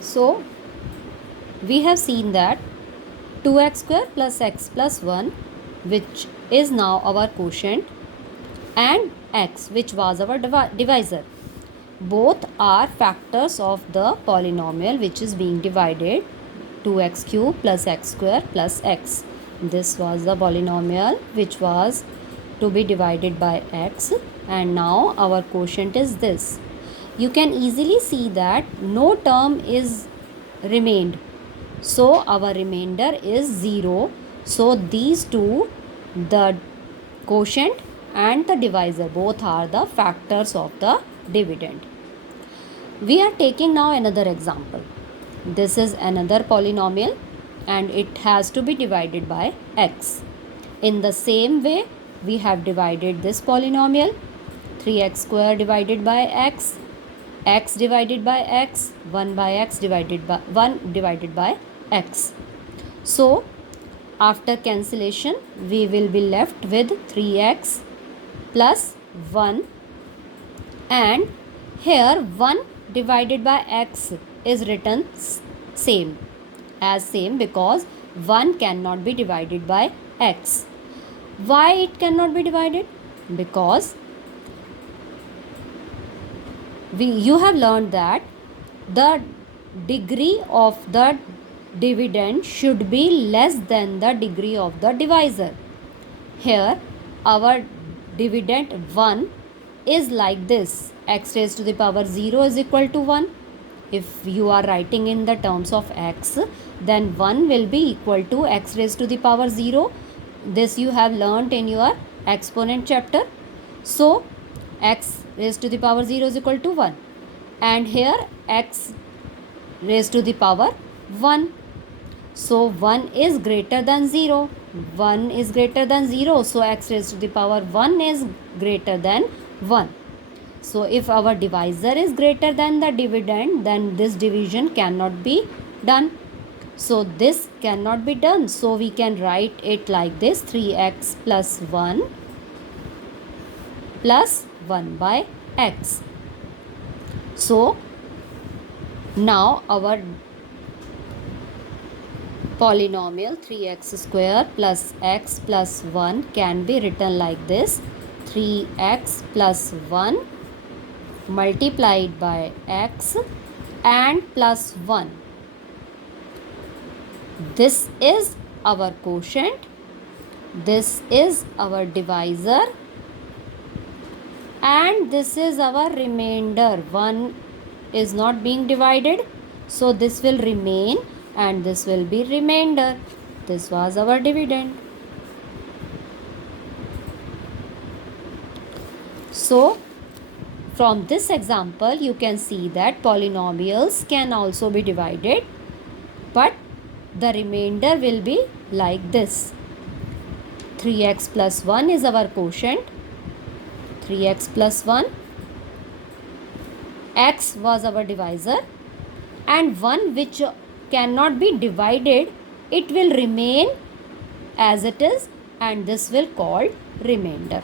So we have seen that 2x square plus x plus 1, which is now our quotient, and x, which was our divisor, both are factors of the polynomial which is being divided, 2x cube plus x square plus x. This was the polynomial which was to be divided by x, and now our quotient is this. You can easily see that no term is remained, so our remainder is 0. So these two, the quotient and the divisor, both are the factors of the dividend. We are taking now another example. This is another polynomial and it has to be divided by x. In the same way, we have divided this polynomial, 3x square divided by x, x divided by x, 1 by x divided by 1 divided by x. So after cancellation, we will be left with 3x plus 1, and here 1 divided by x is written same because 1 cannot be divided by x. Why it cannot be divided? Because you have learned that the degree of the dividend should be less than the degree of the divisor. Here our dividend 1 is like this, x raised to the power 0 is equal to 1. If you are writing in the terms of x, then 1 will be equal to x raised to the power 0. This you have learnt in your exponent chapter. So x raised to the power 0 is equal to 1, and here x raised to the power 1. So 1 is greater than 0. 1 is greater than 0. So x raised to the power 1 is greater than 1. So if our divisor is greater than the dividend, then this division cannot be done. So this cannot be done. So we can write it like this, 3x plus 1 plus 1 by x. So now our polynomial 3x square plus x plus 1 can be written like this, 3x plus 1 multiplied by x and plus 1. This is our quotient, this is our divisor, and this is our remainder. 1 is not being divided, so this will remain and this will be remainder. This was our dividend. So from this example, you can see that polynomials can also be divided, but the remainder will be like this. 3x plus 1 is our quotient, 3x plus 1, x was our divisor, and 1 which cannot be divided, it will remain as it is, and this will called remainder.